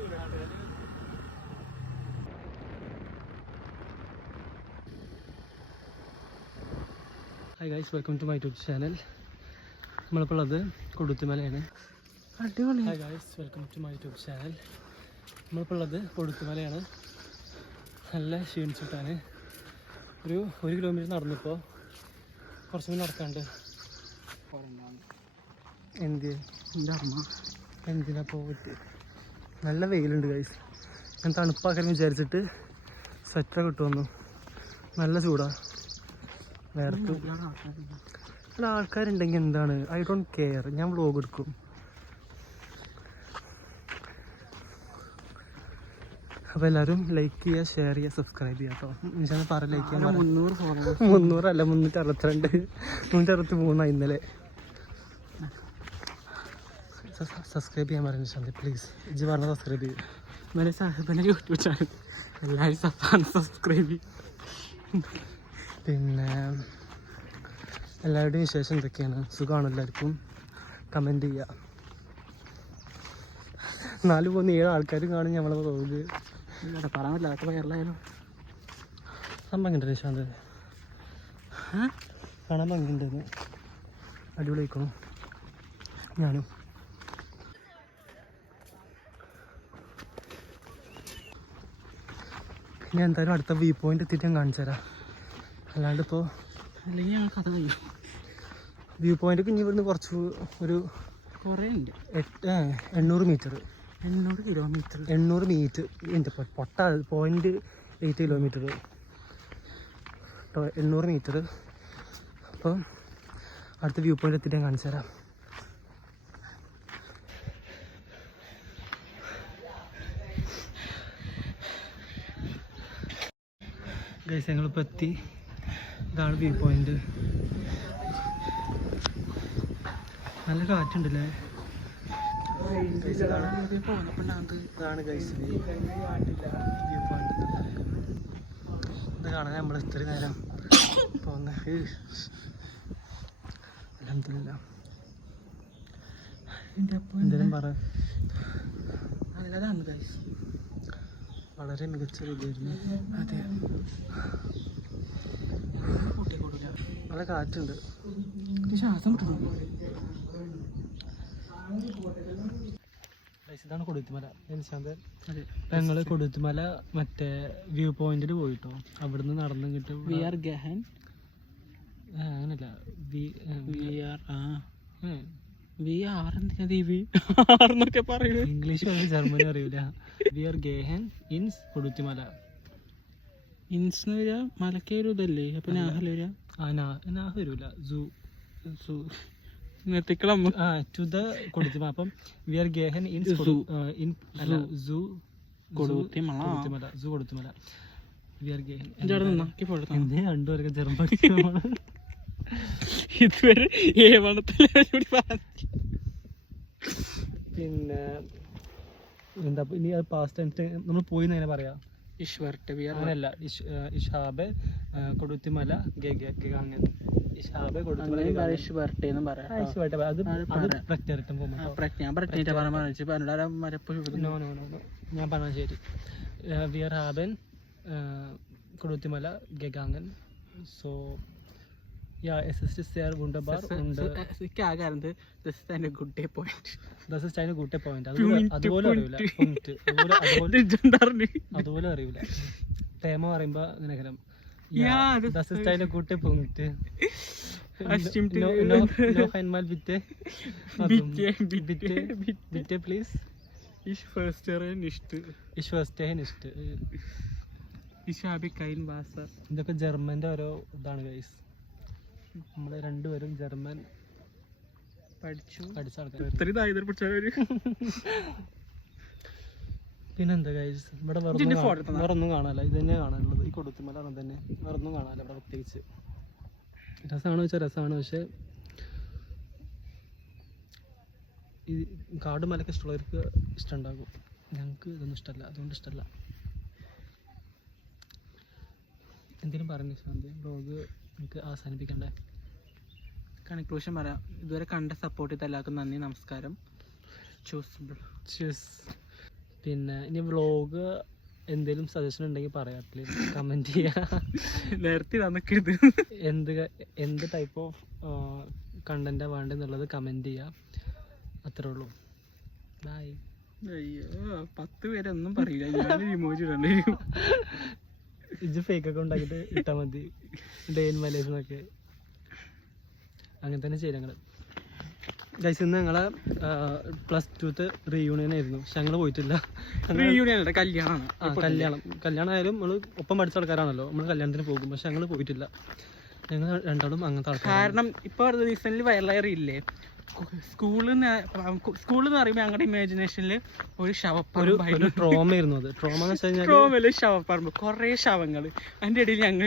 Hi guys, welcome to my YouTube channel. നമ്മളിപ്പോൾ ഉള്ളത് കൊടുത്തുമലയാണ്. അടിപൊളി. Hi guys, welcome to my YouTube channel. നമ്മളിപ്പോൾ ഉള്ളത് കൊടുത്തുമലയാണ്. നല്ല ക്ഷീണിച്ചിട്ടാണ്. ഒരു കിലോമീറ്റർ നടന്നപ്പോൾ കുറച്ചും കൂടി നടക്കാണ്ട്. എന്തിനാ പോയിട്ട്? നല്ല വെയിലുണ്ട് ഗൈസ്. ഞാൻ തണുപ്പാക്കാൻ വിചാരിച്ചിട്ട് സ്വെറ്റർ കിട്ടുമെന്നു. നല്ല ചൂടാ. വേർത്ത് അല്ല, ആൾക്കാരുണ്ടെങ്കിൽ എന്താണ്, ഐ ഡോണ്ട് കെയർ. ഞാൻ വ്ലോഗ് എടുക്കും. അപ്പോൾ എല്ലാവരും ലൈക്ക് ചെയ്യുക, ഷെയർ ചെയ്യുക, സബ്സ്ക്രൈബ് ചെയ്യുക കേട്ടോ. ഞാൻ പറ ലൈക്ക് ചെയ്യാൻ 300 അല്ല 362 363 ഇന്നലെ. സബ്സ്ക്രൈബ് ചെയ്യാൻ പറയുന്നത് ശാന്തി, പ്ലീസ്. ഇജ്ജ് പറഞ്ഞ സബ്സ്ക്രൈബ് ചെയ്യും. ഇന്നലെ സാഹിബിൻ്റെ യൂട്യൂബ് ചാനൽ എല്ലാവരും സബ്സ്ക്രൈബ് ചെയ്യും. പിന്നെ എല്ലാവരുടെയും വിശേഷം എന്തൊക്കെയാണ്? സുഖമാണ് എല്ലാവർക്കും? കമൻറ്റ് ചെയ്യുക. 4-7 ആൾക്കാരും കാണും നമ്മളെ വ്ലോഗ്. പറയാൻ പറ്റില്ല, അതൊക്കെ വൈറലായാലും സംഭവം കണ്ടു നിശാന്ത്. കാണാൻ ഭംഗിയുണ്ടെന്ന്. അടിപൊളിയായിക്കണം. ഞാനും ഞാൻ എന്തായാലും അടുത്ത വ്യൂ പോയിന്റ് എത്തിയിട്ട് ഞാൻ കാണിച്ചു തരാം. അല്ലാണ്ട് ഇപ്പോൾ അല്ലെങ്കിൽ ഞങ്ങൾ കഥ കഴിയും. വ്യൂ പോയിൻ്റൊക്കെ ഇനി ഇവിടുന്ന് കുറച്ച് ഒരു കുറേ ഉണ്ട്. 800 മീറ്റർ 800 കിലോമീറ്റർ 800 മീറ്റർ ഉണ്ട്. പൊട്ട 0.8 കിലോമീറ്റർ കേട്ടോ, 800 മീറ്റർ. അപ്പോൾ അടുത്ത വ്യൂ പോയിന്റ് എത്തിയിട്ട് ഞാൻ കാണിച്ചു തരാം. ഗൈസ്, ഞങ്ങളിപ്പോൾ എത്തി. ഇതാണ് വ്യൂ പോയിന്റ്. നല്ല കാറ്റുണ്ടല്ലേ. ഇതാണ് ഗൈസ് വ്യൂ പോയിന്റ്. ഇത് കാണാൻ നമ്മൾ ഇത്രയും നേരം പോകുന്ന. അൽഹംദുലില്ലാ. എന്തെങ്കിലും പറ. നല്ലതാണ് ഗൈസ്, വളരെ മികച്ച രീതിയായിരുന്നു. അതെ. നല്ല കാറ്റുണ്ട്. ശ്വാസം കിട്ടുന്നു. ഇതാണ് കൊടുത്തുമല. നിശാന്ത്, അതെ, ഞങ്ങൾ കൊടുത്തുമല മറ്റേ വ്യൂ പോയിന്റിൽ പോയിട്ടോ. അവിടുന്ന് നടന്ന് കിട്ടും. അങ്ങനല്ല, ഇംഗ്ലീഷ് ജർമ്മനി അറിയില്ല. വി ആർ ഗേഹൻ ഇൻസ് കൊടുത്തുമല. ഇൻസ് വരിക മലക്കേ ഒരു ഇതല്ലേ? അപ്പൊ നാഹൽ വരിക. നാഹ് വരൂല. ടു ദ കൊടുത്തുമല. അപ്പം വി ആർ ഗേഹൻ ഇൻസ് കൊടുത്തുമല. വി ആർ ഗേഹൻ. രണ്ടുപേരൊക്കെ ജർമ്മനി. ഇതുവരെ പിന്നെ എന്താ ഇനി അത് പാസ്റ്റ് ടെൻസ് നമ്മൾ പോയി എങ്ങനെ പറയാ? അങ്ങനല്ല. ഇഷാബ് കൊടുത്തുമല ഗഗാങ്ങൻ. ഇഷാബ് കൊടുത്തുമല ഞാൻ പറഞ്ഞ ശരി. വിയർ ഹാബൻ കൊടുത്തുമല ഗഗാങ്ങൻ. സോ ja, es ist sehr wunderbar und ich sage das ist eine gute point. Das ist eine gute point. അതുപോലെ അറിയില്ല. അതുപോലെ അറിയില്ല. തേമ പറയുമ്പോ അങ്ങനെയൊക്കെ. Das ist eine gute Punkt. Noch einmal bitte. Bitte please. Ich verstehe nicht. Ich verstehe nicht. Ich habe kein Wasser. ഇതൊക്കെ ജർമ്മന്റെ ഓരോ ഇതാണ് guys. നമ്മൾ രണ്ടുപേരും ജർമ്മൻ പഠിച്ച ആൾക്കാർ. പിന്നെന്താ ഗൈസ്, ഇവിടെ വേറെ ഒന്നും കാണാനല്ല. ഇത് തന്നെ കാണാനുള്ളത്. ഈ കൊടുത്തുമല തന്നെ, വേറെ ഒന്നും കാണാനല്ല ഇവിടെ പ്രത്യേകിച്ച്. രസമാണോ വെച്ചാൽ രസമാണ്. പക്ഷെ ഈ കാട് മലയൊക്കെ ഇഷ്ടമുള്ളവർക്ക് ഇഷ്ടമുണ്ടാകും. ഞങ്ങൾക്ക് ഇതൊന്നും ഇഷ്ടമല്ല, അതുകൊണ്ട് ഇഷ്ടമല്ല. എന്തെങ്കിലും പറഞ്ഞു ശാന്തി, ബ്ലോഗ് നമുക്ക് അവസാനിപ്പിക്കണ്ടേ? കൺക്ലൂഷൻ പറയാം. ഇതുവരെ കണ്ട സപ്പോർട്ട് ചെയ്ത എല്ലാവർക്കും നന്ദി, നമസ്കാരം. ചൂസ്. പിന്നെ ഇനി വ്ളോഗ് എന്തെങ്കിലും സജഷൻ ഉണ്ടെങ്കിൽ പറയാം, പ്ലീസ് കമൻറ്റ് ചെയ്യുക. നേരത്തെ നമുക്കിത് എന്ത് ടൈപ്പ് ഓഫ് കണ്ടൻറ്റാണ് വേണ്ടതെന്നുള്ളത് കമൻറ്റ് ചെയ്യുക. അത്രേ ഉള്ളൂ. ബൈ. അയ്യോ 10 പേരൊന്നും പറയില്ല, ഞാൻ ഇമോജി ഇടണ്ടേ. ഇത് ഫേക്ക് അക്കൗണ്ട് ആക്കിയിട്ട് ഇട്ടാൽ മതി, ഡേ ഇൻ മൈ ലൈഫ് എന്നൊക്കെ. അങ്ങനെ തന്നെ ചെയ്യും ഞങ്ങൾ. ഗൈസ് ഇന്ന് ഞങ്ങളെ +2 റീയൂണിയൻ ആയിരുന്നു, പക്ഷെ ഞങ്ങൾ പോയിട്ടില്ല. കല്യാണം ആയാലും നമ്മൾ ഒപ്പം പഠിച്ച ആൾക്കാരാണല്ലോ, നമ്മൾ കല്യാണത്തിന് പോകും, പക്ഷെ ഞങ്ങൾ പോയിട്ടില്ല. ഞങ്ങൾ രണ്ടാളും അങ്ങനത്തെ ആൾക്കാർ. കാരണം ഇപ്പോൾ റീസെൻ്റ്ലി വൈറലായില്ലേ, സ്കൂളിൽ എന്ന് പറയുമ്പോൾ ഞങ്ങളുടെ ഇമാജിനേഷനിൽ ഒരു ട്രോമ ആയിരുന്നു. അത് ട്രോമ എന്ന് വെച്ച് കഴിഞ്ഞാൽ ട്രോമയില് ശവപ്പറമ്പ്, കുറേ ശവങ്ങൾ, അതിൻ്റെ ഇടയിൽ ഞങ്ങൾ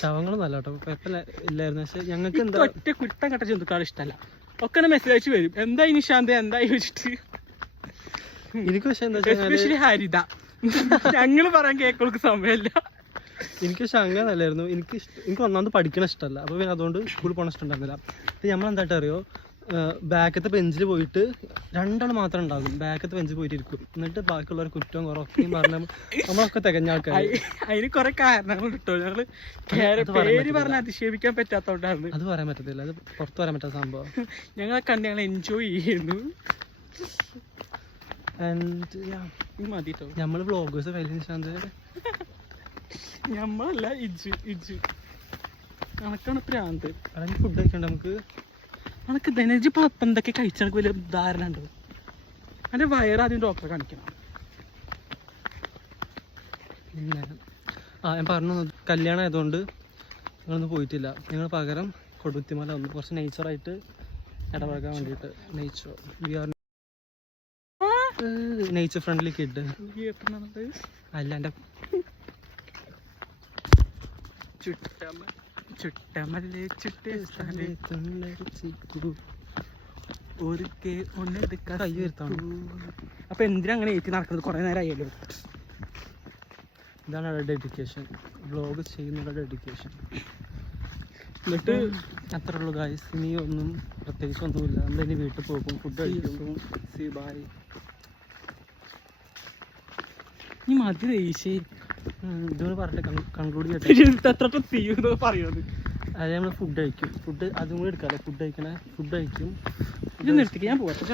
ശവങ്ങളും നല്ല കേട്ടോ, കുഴപ്പമില്ല ഇല്ലായിരുന്നു. പക്ഷെ ഞങ്ങൾക്ക് എന്താ ഒറ്റ കുരുത്തം കെട്ട ജന്തുക്കൾ ഇഷ്ടമല്ല. ഒക്കെ മെസ്സേജ് അയച്ച് വരും, എന്തായി നിശാന്ത് എന്തായി വെച്ചിട്ട്. എനിക്ക് പക്ഷെ എന്താ എസ്പെഷ്യലി ഹരിത, ഞങ്ങൾ പറയാൻ കേൾക്കൾക്ക് സമയമില്ല. എനിക്ക് പക്ഷെ അങ്ങനെ നല്ലായിരുന്നു. എനിക്ക് ഒന്നാമത് പഠിക്കണ ഇഷ്ടമല്ല, അപ്പോൾ പിന്നെ അതുകൊണ്ട് സ്കൂളിൽ പോകണ ഇഷ്ടമുണ്ടായിരുന്നില്ല. അപ്പം നമ്മൾ എന്തായിട്ട് അറിയോ, ബാക്കത്തെ ബെഞ്ചിൽ പോയിട്ട് രണ്ടാൾ മാത്രം ഉണ്ടാകും, ബാക്കത്തെ ബെഞ്ചിൽ പോയിട്ട് ഇരിക്കും. എന്നിട്ട് ബാക്കിയുള്ളവർ കുറ്റവും കുറവൊക്കെയും പറഞ്ഞാൽ നമ്മളൊക്കെ തികഞ്ഞ ആൾക്കാർ. അതിന് കുറെ കാരണങ്ങൾ കിട്ടോ, ഞങ്ങള് പേര് പറഞ്ഞ് അധിക്ഷേപിക്കാൻ പറ്റാത്തോണ്ടാണ്. അത് പറയാൻ പറ്റത്തില്ല, അത് പുറത്ത് പറയാൻ പറ്റാത്ത സംഭവം. ഞങ്ങളെ കണ്ട് ഞങ്ങൾ എൻജോയ് ചെയ്യുന്നു. മതിട്ടോ നമ്മള് വ്ളോഗേഴ്സ് വലിയ നിശാന്ത്, നമ്മളല്ല ഇജ് കണക്കാണ് പ്രാന്ത്. അല്ലെങ്കിൽ ഫുഡ് കഴിക്കണ്ട നമുക്ക്. അനക്ക് ധനജ് ഇപ്പൊ എന്തൊക്കെ കഴിച്ചാൽ വലിയ ധാരണ ഉണ്ടോ? എൻ്റെ വയറാദ്യം ഡോക്ടറെ കാണിക്കണം. ഞാൻ പറഞ്ഞു, കല്യാണം ആയതുകൊണ്ട് ഞങ്ങളൊന്നും പോയിട്ടില്ല. ഞങ്ങൾ പകരം കൊടുത്തിമല ഒന്ന് കുറച്ച് നേച്ചറായിട്ട് ഇടപഴകാൻ വേണ്ടിയിട്ട്. നേച്ചർ ഫ്രണ്ട്ലി കിഡ് അല്ല. എൻ്റെ അപ്പൊ എന്തിനാ അങ്ങനെ ഏറ്റി നടക്കുന്നത്? കുറെ നേരം ആയല്ലോ. ഇതാണ് ഡെഡിക്കേഷൻ, വ്ളോഗ് ചെയ്യുന്നുള്ള ഡെഡിക്കേഷൻ. എന്നിട്ട് അത്രേ ഉള്ളൂ ഗായ്സ്. ഇനി ഒന്നും പ്രത്യേകിച്ച് ഒന്നുമില്ല. നമ്മളിനി വീട്ടിൽ പോകും, ഫുഡ് കഴിക്കും. See bye. ഈ മതി ദേശീയ ഇതുകൊണ്ട് പറഞ്ഞിട്ട് കൺക്ലൂഡ് ചെയ്തിട്ട് പറയുന്നത്. അതെ, നമ്മൾ ഫുഡ് കഴിക്കും. ഫുഡ് അതും കൂടി എടുക്കാമല്ലോ, ഫുഡ് കഴിക്കും. ഇത് നിർത്തിക്ക്, ഞാൻ പോകട്ടെ.